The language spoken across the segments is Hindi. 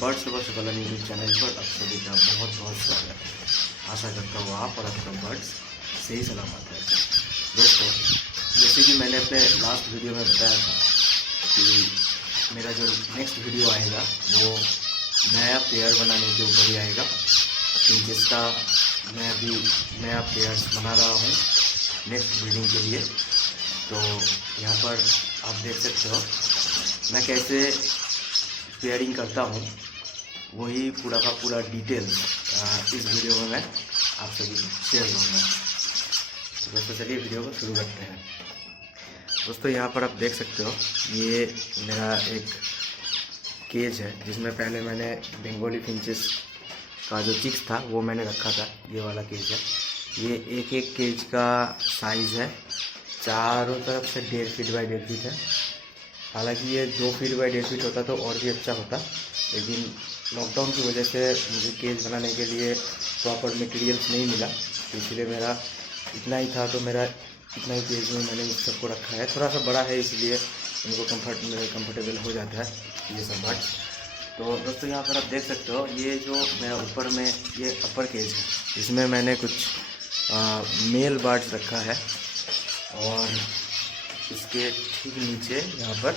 Birds lovers colony YouTube channel पर आप सभी का बहुत बहुत स्वागत है। आशा करता हूँ आप और आपका बर्ड्स सही सलामत है। दोस्तों, जैसे कि मैंने अपने लास्ट वीडियो में बताया था कि मेरा जो नेक्स्ट वीडियो आएगा वो नया पेयर बनाने के ऊपर ही आएगा, कि जिसका मैं अभी नया पेयर बना रहा हूँ नेक्स्ट ब्रीडिंग के लिए। तो यहाँ पर आप देख सकते हो मैं कैसे पेयरिंग करता हूँ, वही पूरा का पूरा डिटेल्स इस वीडियो में मैं आप सभी को शेयर करूँगा। तो दोस्तों चलिए वीडियो को शुरू करते हैं। दोस्तों यहाँ पर आप देख सकते हो ये मेरा एक केज है जिसमें पहले मैंने बंगाली फिंचेस का जो चिक्स था वो मैंने रखा था। ये वाला केज है, ये एक केज का साइज़ है, चारों तरफ से 1.5 फीट बाई 1.5 फीट है। हालांकि ये 2 फीट बाई 1.5 फीट होता तो और भी अच्छा होता, लेकिन लॉकडाउन की वजह से मुझे केज बनाने के लिए प्रॉपर मटेरियल्स नहीं मिला, तो इसलिए मेरा इतना ही था। तो मेरा इतना ही केज में मैंने उस सबको रखा है। थोड़ा सा बड़ा है इसलिए उनको कंफर्टेबल हो जाता है ये सब बर्ड्स। तो दोस्तों यहाँ पर आप देख सकते हो ये जो मेरा ऊपर में ये अपर केज है, इसमें मैंने कुछ मेल बर्ड्स रखा है और इसके ठीक नीचे यहाँ पर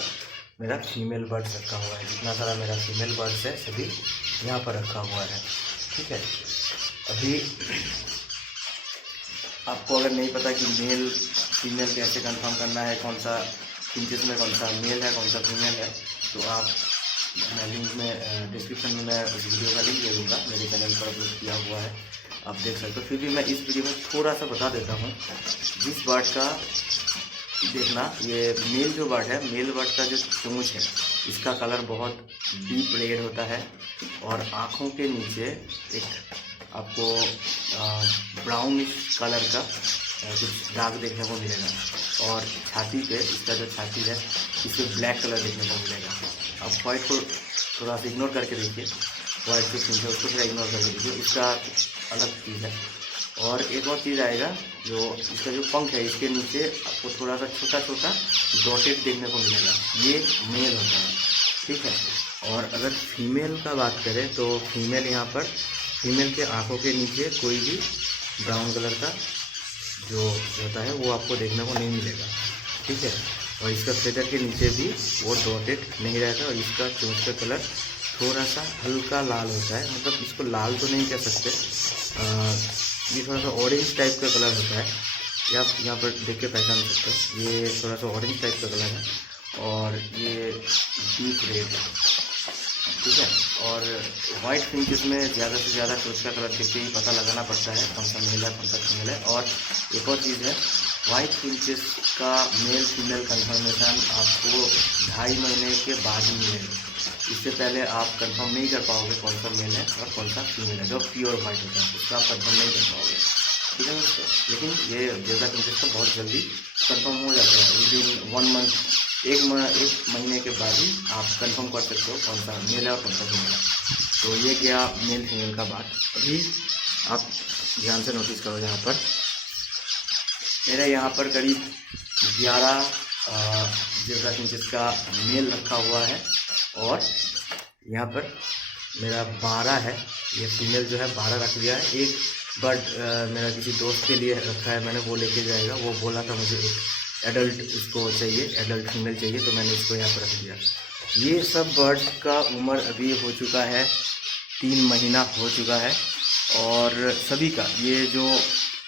मेरा फीमेल बर्ड्स रखा हुआ है। जितना सारा मेरा फीमेल बर्ड्स है सभी यहाँ पर रखा हुआ है। ठीक है, अभी आपको अगर नहीं पता कि मेल फीमेल कैसे कंफर्म करना है, कौन सा फिंचेस में कौन सा मेल है कौन सा फीमेल है, तो आप मैं लिंक में डिस्क्रिप्शन में मैं उस वीडियो का लिंक दे दूँगा, मेरे चैनल पर अपलोड किया हुआ है, आप देख सकते हो। फिर भी मैं इस वीडियो में थोड़ा सा बता देता हूँ। जिस बर्ड का देखना, ये मेल जो बर्ड है, मेल बर्ड का जो चोंच है इसका कलर बहुत डीप रेड होता है और आँखों के नीचे एक आपको ब्राउनिश कलर का कुछ दाग देखने को मिलेगा और छाती पे इसका जो छाती है इसे ब्लैक कलर देखने को मिलेगा। आप वाइट को थोड़ा सा इग्नोर करके देखिए, वाइट जो चीज़ है उसको थोड़ा इग्नोर करके देखिए, इसका अलग चीज़ है। और एक और चीज़ आएगा, जो इसका जो पंख है इसके नीचे आपको थोड़ा सा छोटा छोटा डॉटेड देखने को मिलेगा, ये मेल होता है। ठीक है, और अगर फीमेल का बात करें तो फीमेल यहाँ पर फीमेल के आँखों के नीचे कोई भी ब्राउन कलर का जो होता है वो आपको देखने को नहीं मिलेगा। ठीक है, और इसका फेदर के नीचे भी वो डॉटेड नहीं रहता और इसका चोंच का कलर थोड़ा सा हल्का लाल होता है। मतलब इसको लाल तो नहीं कह सकते, ये थोड़ा सा ऑरेंज टाइप का कलर होता है। ये आप यहाँ पर देख के पहचान सकते हो, ये थोड़ा सा ऑरेंज टाइप का कलर है और ये डीप रेड है। ठीक है, और वाइट फिंचेस में ज़्यादा से ज़्यादा चोंच का कलर देख के ही पता लगाना पड़ता है कौन सा मेल है कौन सा फीमेल है। और एक और चीज़ है, वाइट फिंचेस का मेल फीमेल कंफर्मेशन आपको 2.5 महीने के बाद ही मिलेगा। इससे पहले आप कंफर्म नहीं कर पाओगे कौन सा मेल है और कौन सा फीमेल है। जो प्योर वाइट होता है उसका आप कंफर्म नहीं कर पाओगे। ठीक है दोस्तों, लेकिन ये जेब्रा फिंचेस का बहुत जल्दी कंफर्म हो जाता है। विदिन 1 मंथ, एक महीने के बाद ही आप कंफर्म कर सकते हो कौन सा मेल है और कौन सा फीमेल है। तो ये क्या मेल फीमेल का बात। अभी आप ध्यान से नोटिस करो, यहाँ पर मेरा यहाँ पर करीब 11 जेब्रा फिंचेस का मेल रखा हुआ है और यहाँ पर मेरा 12 है। ये फीमेल जो है 12 रख लिया है। एक बर्ड मेरा किसी दोस्त के लिए रखा है मैंने, वो लेके जाएगा। वो बोला था मुझे एक एडल्ट उसको चाहिए, एडल्ट फीमेल चाहिए, तो मैंने इसको यहाँ पर रख दिया। ये सब बर्ड्स का उम्र अभी हो चुका है 3 महीना हो चुका है और सभी का ये जो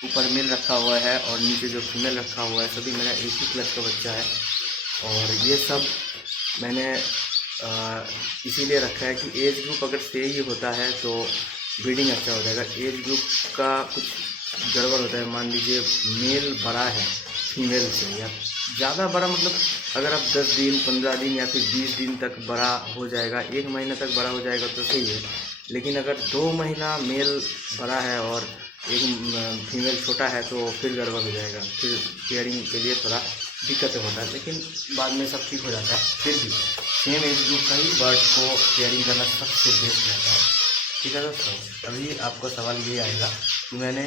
ऊपर मेल रखा हुआ है और नीचे जो फीमेल रखा हुआ है सभी मेरा एक ही क्लच का बच्चा है। और ये सब मैंने इसीलिए रखा है कि एज ग्रुप अगर सही होता है तो ब्रीडिंग अच्छा हो जाएगा। एज ग्रुप का कुछ गड़बड़ होता है, मान लीजिए मेल बड़ा है फीमेल से या ज़्यादा बड़ा, मतलब अगर आप 10 दिन 15 दिन या फिर 20 दिन तक बड़ा हो जाएगा, 1 महीना तक बड़ा हो जाएगा तो सही है। लेकिन अगर 2 महीना मेल बड़ा है और एक फीमेल छोटा है तो फिर गड़बड़ हो जाएगा, फिर पेयरिंग के लिए थोड़ा दिक्कत होता है। लेकिन बाद में सब ठीक हो जाता है। फिर भी सेम एज ग्रुप का ही बर्ड को पेयरिंग करना सबसे बेस्ट रहता है। ठीक है दोस्तों, अभी आपको सवाल ये आएगा कि मैंने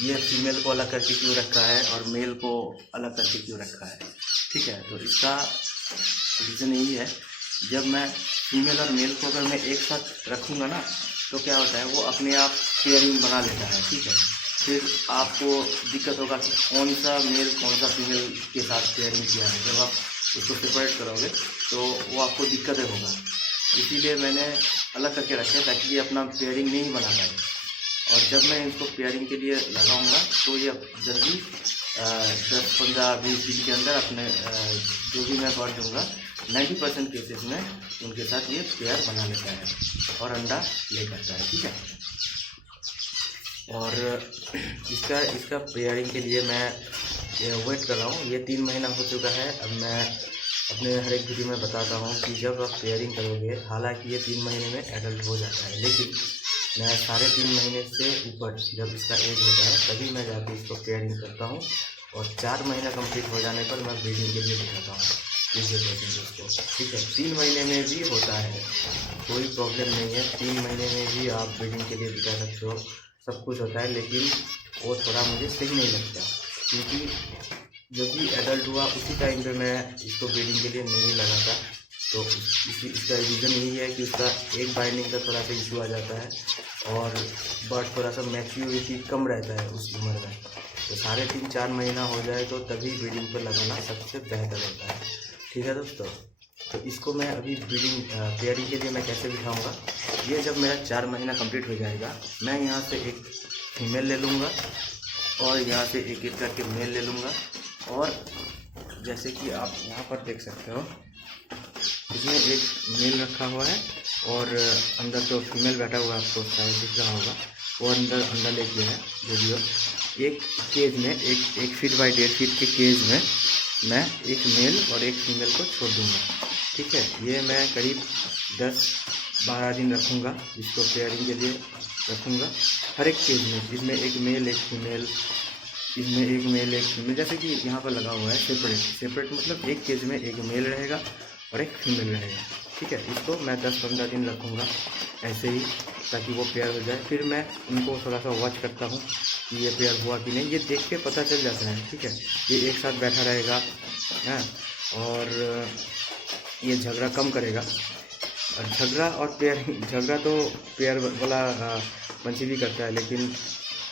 ये फीमेल को अलग करके क्यों रखा है और मेल को अलग करके क्यों रखा है। ठीक है, तो इसका रीज़न यही है, जब मैं फीमेल और मेल को अगर मैं एक साथ रखूँगा ना तो क्या होता है, वो अपने आप पेयरिंग बना लेता है, ठीक है। फिर आपको दिक्कत होगा कि कौन सा मेल कौन सा फीमेल के साथ पेयरिंग किया है। जब आप उसको सेपरेट करोगे तो वो आपको दिक्कतें होगा, इसीलिए मैंने अलग करके रखे ताकि ये अपना पेयरिंग नहीं बना पाए। और जब मैं इनको पेयरिंग के लिए लगाऊंगा तो ये जल्दी 10-15-20 दिन के अंदर अपने जो भी मैं बर्ड दूँगा 90% केसेस में उनके साथ ये पेयर बना लेता है और अंडा ले करता है, ठीक है। और इसका पेयरिंग के लिए मैं वेट कर रहा हूँ। ये 3 महीना हो चुका है। अब मैं अपने हर एक वीडियो में बताता हूँ कि जब आप पेयरिंग करोगे, हालांकि ये 3 महीने में एडल्ट हो जाता है, लेकिन मैं 3.5 महीने से ऊपर जब इसका एज होता है तभी मैं जाकर इसको पेयरिंग करता हूँ। और 4 महीना कंप्लीट हो जाने पर मैं ब्रीडिंग के लिए दिखाता हूँ इसको, ठीक है। 3 महीने में भी होता है, कोई प्रॉब्लम नहीं है। 3 महीने में भी आप ब्रीडिंग के लिए दिखा सकते हो, सब कुछ होता है। लेकिन वो थोड़ा मुझे सही नहीं लगता, क्योंकि जब भी एडल्ट हुआ उसी टाइम पे मैं इसको ब्रीडिंग के लिए नहीं लगाता। तो इसका रीज़न यही है कि उसका एक बाइंडिंग का थोड़ा सा इशू आ जाता है और बर्ड थोड़ा सा मैच्योरिटी कम रहता है उस उम्र में। तो 3.5-4 महीना हो जाए तो तभी ब्रीडिंग पर लगाना सबसे बेहतर होता है, ठीक है दोस्तों। तो इसको मैं अभी ब्रीडिंग पेयरिंग के लिए मैं कैसे दिखाऊंगा, ये जब मेरा 4 महीना कंप्लीट हो जाएगा, मैं यहाँ से एक फीमेल ले लूँगा और यहाँ से एक एक करके मेल ले लूँगा। और जैसे कि आप यहाँ पर देख सकते हो, इसमें एक मेल रखा हुआ है और अंदर जो फीमेल बैठा हुआ है आपको शायद दिख रहा होगा, वो अंदर अंडा लेके है वीडियो। एक केज में एक फीट बाई 1.5 फीट के केज में मैं एक मेल और एक फीमेल को छोड़ दूँगा, ठीक है। ये मैं करीब 10-12 दिन रखूँगा, इसको पेयरिंग के लिए रखूँगा। हर एक केज में इसमें एक मेल एक फीमेल, इसमें एक मेल एक फीमेल, जैसे कि यहाँ पर लगा हुआ है सेपरेट मतलब एक केज में एक मेल रहेगा और एक फीमेल रहेगा, ठीक है। इसको मैं 10-15 दिन रखूँगा ऐसे ही, ताकि वो पेयर हो जाए। फिर मैं उनको थोड़ा सा वॉच करता हूँ कि ये पेयर हुआ कि नहीं, ये देख के पता चल जाता है, ठीक है। ये एक साथ बैठा रहेगा है और ये झगड़ा कम करेगा। और झगड़ा तो पेयर वाला पंछी भी करता है, लेकिन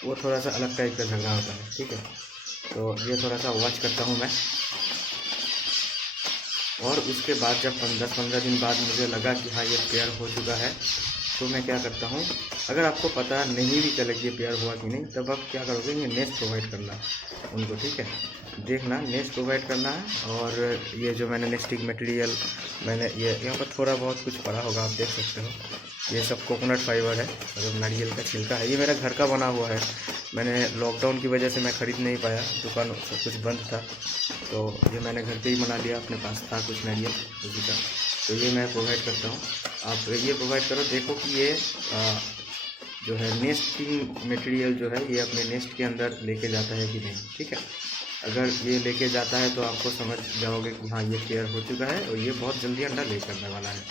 वो थोड़ा सा अलग टाइप का झगड़ा होता है, ठीक है। तो ये थोड़ा सा वॉच करता हूँ मैं। और उसके बाद जब 10-15 दिन बाद मुझे लगा कि हाँ ये पेयर हो चुका है, तो मैं क्या करता हूँ, अगर आपको पता नहीं भी चले कि ये पेयर हुआ कि नहीं, तब आप क्या करोगे, ये नेस्ट प्रोवाइड करना उनको, ठीक है। देखना, नेस्ट प्रोवाइड करना है। और ये जो मैंने नेस्टिंग मटेरियल मैंने ये यहाँ पर थोड़ा बहुत कुछ पड़ा होगा, आप देख सकते हो। ये सब कोकोनट फाइबर है, मतलब नारियल का छिलका है। ये मेरा घर का बना हुआ है, मैंने लॉकडाउन की वजह से मैं ख़रीद नहीं पाया, दुकान सब कुछ बंद था, तो ये मैंने घर पे ही बना लिया, अपने पास था कुछ नारियल उसी का। तो ये मैं प्रोवाइड करता हूँ, आप ये प्रोवाइड करो। देखो कि ये जो है नेस्टिंग मटेरियल जो है ये अपने नेस्ट के अंदर लेके जाता है कि नहीं, ठीक है। अगर ये लेके जाता है तो आपको समझ जाओगे कि हाँ ये पेयर हो चुका है और ये बहुत जल्दी अंडा ले करने वाला है।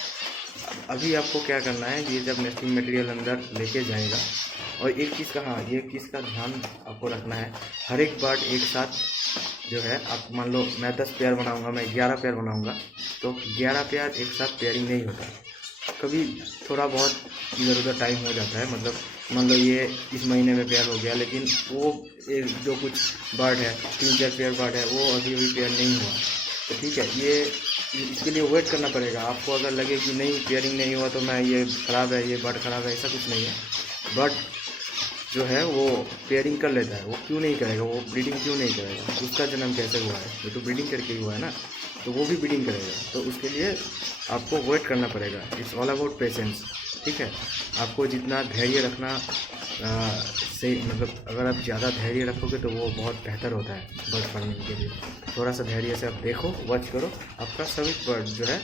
अभी आपको क्या करना है, ये जब नेस्टिंग मटेरियल अंदर लेके जाएगा, और एक चीज़ का ये चीज़ का ध्यान आपको रखना है, हर एक बर्ड एक साथ जो है, आप मान लो मैं 10 पेयर बनाऊंगा, मैं 11 पेयर बनाऊंगा, तो 11 पेयर एक साथ पेयरिंग नहीं होता। कभी थोड़ा बहुत इधर उधर टाइम हो जाता है, मतलब मान लो ये इस महीने में पेयर हो गया, लेकिन वो जो कुछ बर्ड है 3-4 पेयर बर्ड है वो अभी पेयर नहीं हुआ, तो ठीक है, ये इसके लिए वेट करना पड़ेगा आपको। अगर लगे कि नहीं पेयरिंग नहीं हुआ तो मैं ये ख़राब है, ये बर्ड ख़राब है, ऐसा कुछ नहीं है। बर्ड जो है वो पेयरिंग कर लेता है, वो क्यों नहीं करेगा, वो ब्रीडिंग क्यों नहीं करेगा, उसका जन्म कैसे हुआ है, ये तो ब्रीडिंग करके ही हुआ है ना, तो वो भी ब्रीडिंग करेगा। तो उसके लिए आपको वेट करना पड़ेगा, इट्स ऑल अबाउट पेशेंस, ठीक है। आपको जितना धैर्य रखना से, मतलब अगर आप ज़्यादा धैर्य रखोगे तो वो बहुत बेहतर होता है बर्ड फार्मिंग के लिए। थोड़ा सा धैर्य से आप देखो, वॉच करो, आपका सभी बर्ड जो है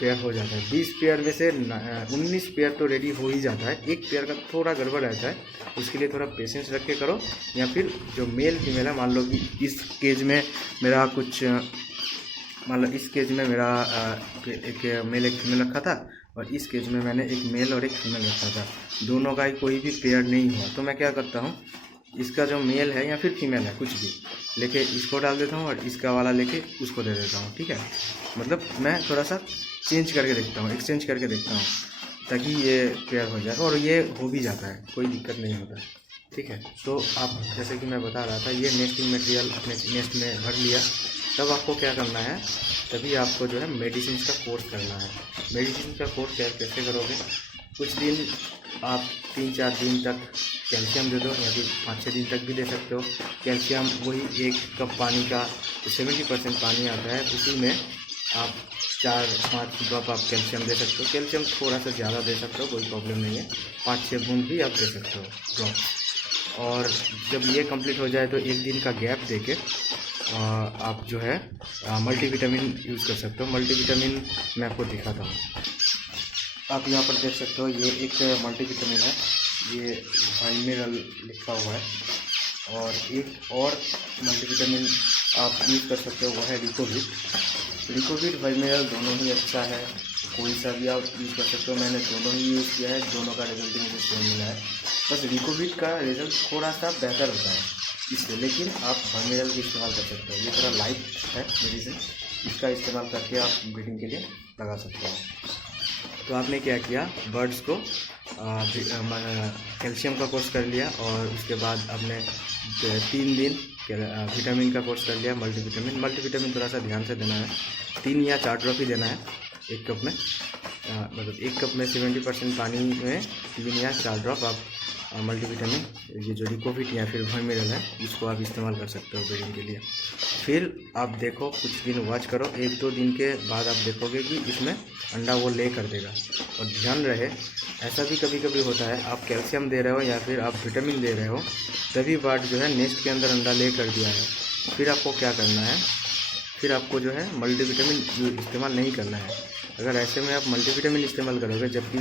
पेयर हो जाता है। 20 पेयर में से 19 पेयर तो रेडी हो ही जाता है, एक पेयर का थोड़ा गड़बड़ रहता है, उसके लिए थोड़ा पेशेंस रख के करो। या फिर जो मेल फीमेल है, मान लो कि इस केज में मेरा कुछ, मान लो इस केज में मेरा एक मेल एक फीमेल रखा था, और इस केज में मैंने एक मेल और एक फीमेल रखा था, दोनों का कोई भी पेयर नहीं हुआ, तो मैं क्या करता हूँ, इसका जो मेल है या फिर फीमेल है कुछ भी लेके इसको डाल देता हूँ और इसका वाला लेके उसको दे देता हूँ, ठीक है। मतलब मैं थोड़ा सा एक्सचेंज करके देखता हूँ ताकि ये पेयर हो जाए, और ये हो भी जाता है, कोई दिक्कत नहीं होता है। ठीक है, तो आप जैसे कि मैं बता रहा था, ये नेस्टिंग मटेरियल अपने नेस्ट में भर लिया। तब आपको क्या करना है, तभी आपको जो है मेडिसिन का कोर्स करना है। मेडिसिन का कोर्स कैसे करोगे, कुछ दिन आप 3-4 दिन तक कैल्शियम दे दो, या फिर 5-6 दिन तक भी दे सकते हो। कैल्शियम वही 1 कप पानी का 70% पानी आता है, उसी में आप 4-5 ड्रॉप आप कैल्शियम दे सकते हो। कैल्शियम थोड़ा सा ज़्यादा दे सकते हो, कोई प्रॉब्लम नहीं है, 5-6 बूंद भी आप दे सकते हो ड्रॉप। और जब ये कंप्लीट हो जाए तो 1 दिन का गैप देके आप जो है मल्टीविटामिन यूज़ कर सकते हो। मल्टीविटामिन मैं आपको दिखाता हूँ। आप यहाँ पर देख सकते हो, ये एक मल्टीविटामिन है, ये वाइमिनरल लिखा हुआ है। और एक और मल्टीविटामिन आप यूज़ कर सकते हो, वो है रिकोविट वाइमिनरल। दोनों ही अच्छा है, कोई सा भी आप यूज़ कर सकते हो। मैंने दोनों ही यूज़ किया है, दोनों का रिजल्ट मुझे सेम मिला है। बस रिकोविट का रिजल्ट थोड़ा सा बेहतर होता है इससे, लेकिन आप वाइमिनरल भी इस्तेमाल कर सकते हो। ये थोड़ा लाइट है मेडिसिन, इसका इस्तेमाल करके आप ब्रीडिंग के लिए लगा सकते हो। तो आपने क्या किया, बर्ड्स को कैल्शियम का कोर्स कर लिया, और उसके बाद आपने 3 दिन विटामिन का कोर्स कर लिया, मल्टीविटामिन थोड़ा सा ध्यान से देना है, 3 या 4 ड्रॉप ही देना है 1 कप में। मतलब 1 कप में 70% पानी में 3 या 4 ड्रॉप आप मल्टीविटामिन, ये जो रिकोविट या फिर वाइमिनरल है, इसको आप इस्तेमाल कर सकते हो ब्रीडिंग के लिए। फिर आप देखो, कुछ दिन वॉच करो, 1-2 दिन के बाद आप देखोगे कि इसमें अंडा वो ले कर देगा। और ध्यान रहे, ऐसा भी कभी कभी होता है, आप कैल्शियम दे रहे हो या फिर आप विटामिन दे रहे हो, तभी बर्ड जो है नेस्ट के अंदर अंडा ले कर दिया है। फिर आपको क्या करना है, फिर आपको जो है मल्टीविटामिन इस्तेमाल नहीं करना है। अगर ऐसे में आप मल्टीविटामिन इस्तेमाल करोगे, जबकि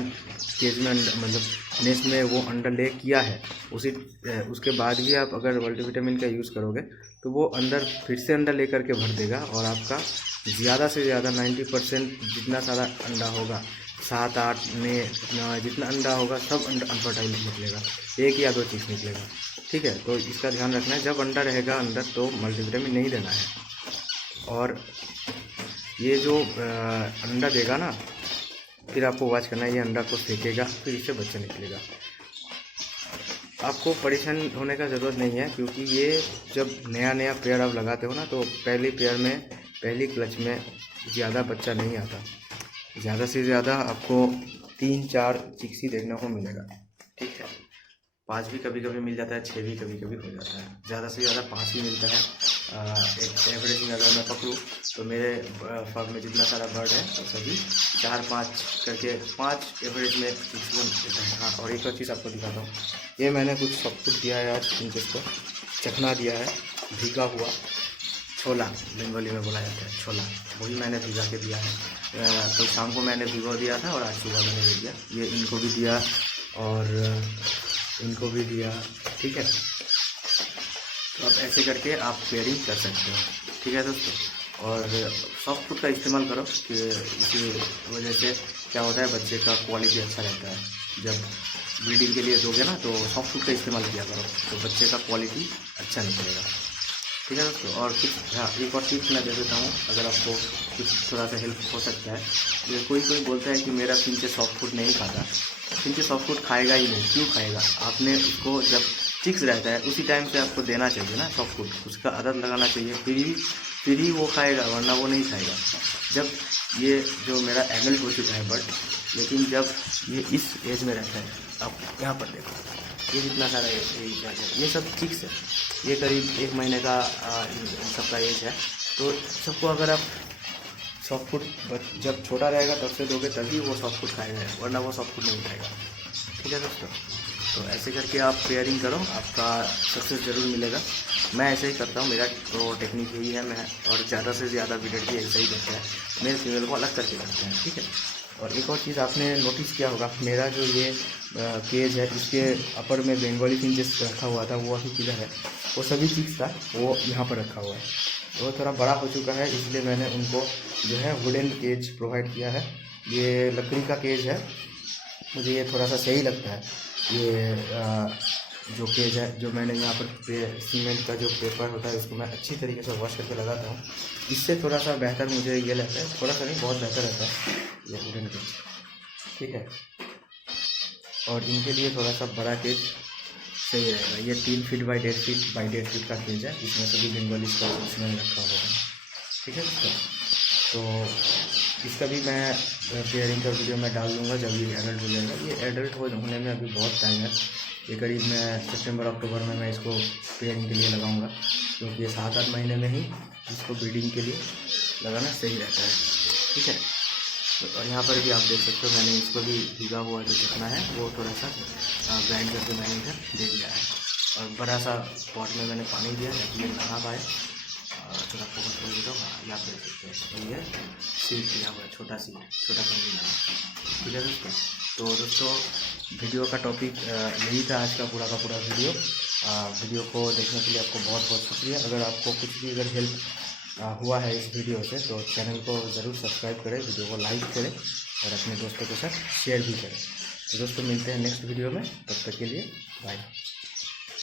केज में मतलब नेस्ट में वो अंडा ले किया है, उसके बाद भी आप अगर मल्टीविटामिन का यूज़ करोगे, तो वो अंदर फिर से अंडा लेकर के भर देगा, और आपका ज़्यादा से ज़्यादा 90% जितना सारा अंडा होगा, 7-8 में जितना अंडा होगा, सब अनफर्टाइल निकलेगा, 1 या 2 चीज़ निकलेगा। ठीक है, तो इसका ध्यान रखना है, जब अंडा रहेगा अंदर तो मल्टीविटामिन नहीं देना है। और ये जो अंडा देगा ना, फिर आपको वॉच करना है, ये अंडा को फेंकेगा, फिर इससे बच्चा निकलेगा। आपको परेशान होने का ज़रूरत नहीं है, क्योंकि ये जब नया पेयर आप लगाते हो ना, तो पहली पेयर में, पहली क्लच में ज़्यादा बच्चा नहीं आता, ज़्यादा से ज़्यादा आपको 3-4 चिक्स ही देखने को मिलेगा। ठीक है, 5 भी कभी कभी मिल जाता है, 6 भी कभी कभी हो जाता है, ज़्यादा से ज़्यादा 5 ही मिलता है। एक एवरेज में अगर मैं पकड़ूँ तो मेरे फार्म में जितना सारा बर्ड है, तो सभी 4-5 करके 5 एवरेज में चिक्स देता है। हाँ, और एक और चीज़ आपको दिखाता हूँ, ये मैंने कुछ सब कुछ दिया है आज इनके को, चखना दिया है, भीगा हुआ छोला, बंगाली में बोला जाता है छोला, वही मैंने भिगा के दिया है। कल शाम को मैंने भिगो दिया था, और आज सुबह मैंने दे दिया। ये इनको भी दिया और इनको भी दिया। ठीक है, तो आप ऐसे करके आप पेयरिंग कर सकते हो। ठीक है दोस्तों, और सॉफ्ट फूड का इस्तेमाल करो, कि इसी वजह से क्या होता है, बच्चे का क्वालिटी अच्छा रहता है। जब ब्रीडिंग के लिए दोगे ना, तो सॉफ्ट फूड का इस्तेमाल किया करो, तो बच्चे का क्वालिटी अच्छा निकलेगा। ठीक है दोस्तों, और कुछ एक और टिप्स मैं दे देता हूँ, अगर आपको कुछ थोड़ा सा हेल्प हो सकता है। ये कोई बोलता है कि मेरा फिंचे सॉफ्ट फूड नहीं खाता, फिंचे सॉफ्ट फूड खाएगा ही नहीं, क्यों खाएगा? आपने उसको जब चिक्स रहता है उसी टाइम से आपको देना चाहिए ना सॉफ्ट फूड, उसका आदत लगाना चाहिए, फिर ही वो खाएगा, वरना वो नहीं खाएगा। जब ये जो मेरा एडल्ट हो चुका है बट, लेकिन जब ये इस एज में रहता है, आप यहाँ पर देखो, ये जितना सारा ये सब चिक्स है, ये करीब 1 महीने का सबका एज है। तो सबको अगर आप सॉफ्ट फूड जब छोटा रहेगा तब से दोगे, तभी वो सॉफ्ट फूड खाएगा, वरना वो सॉफ्ट फूड नहीं खाएगा। ठीक है दोस्तों, तो ऐसे करके आप पेयरिंग करो, आपका सक्सेस ज़रूर मिलेगा। मैं ऐसे ही करता हूँ, मेरा तो टेक्निक यही है। मैं और ज़्यादा से ज़्यादा ब्रीडर भी ऐसा ही करते हैं, मेल फीमेल को अलग करके करते हैं। ठीक है, और एक और चीज़ आपने नोटिस किया होगा, मेरा जो ये केज है, इसके अपर में बंगाली फिंचेस रखा हुआ था, वो अभी किधर है? वो सभी चिक्स था, वो यहाँ पर रखा हुआ है। वो थोड़ा बड़ा हो चुका है, इसलिए मैंने उनको जो है वुडन केज प्रोवाइड किया है। ये लकड़ी का केज है, मुझे ये थोड़ा सा सही लगता है। ये जो केज है, जो मैंने यहाँ पर सीमेंट का जो पेपर होता है उसको मैं अच्छी तरीके से वॉश करके लगाता हूँ। इससे थोड़ा सा बेहतर मुझे ये लगता है, थोड़ा सा नहीं बहुत बेहतर रहता है ये वुडन केज, ठीक है। और इनके लिए थोड़ा सा बड़ा केज सही रहेगा। ये 3 feet by 1.5 feet by 1.5 feet का केज है, इसमें सभी बेंगोली का इसमें रखा हुआ है, ठीक है दोस्तों। तो इसका भी मैं पेयरिंग का वीडियो मैं डाल दूँगा जब ये एडल्ट हो जाएगा। ये एडल्ट होने में अभी बहुत टाइम है, ये करीब मैं सितंबर अक्टूबर में मैं इसको पेयरिंग के लिए लगाऊंगा, क्योंकि ये 7-8 महीने में ही इसको ब्रीडिंग के लिए लगाना सही रहता है, ठीक है। और यहाँ पर भी आप देख सकते हो मैंने इसको भी भीगा हुआ जो कितना है वो थोड़ा सा ग्राइंड करके मैंने इधर दे दिया है। और बड़ा सा पॉट में मैंने पानी दिया ताकि ये नहा पाए। थोड़ा फोकस कर देता हूँ, ये आप देख सकते हैं ये सीड किया हुआ है, छोटा कंगी लगा, ठीक है दोस्तों। तो दोस्तों वीडियो का टॉपिक यही था आज का पूरा वीडियो। वीडियो को देखने के लिए आपको बहुत बहुत शुक्रिया। अगर आपको कुछ भी अगर हेल्प हुआ है इस वीडियो से तो चैनल को ज़रूर सब्सक्राइब करें, वीडियो को लाइक करें और अपने दोस्तों के साथ शेयर भी करें। तो दोस्तों मिलते हैं नेक्स्ट वीडियो में, तब तक के लिए बाय।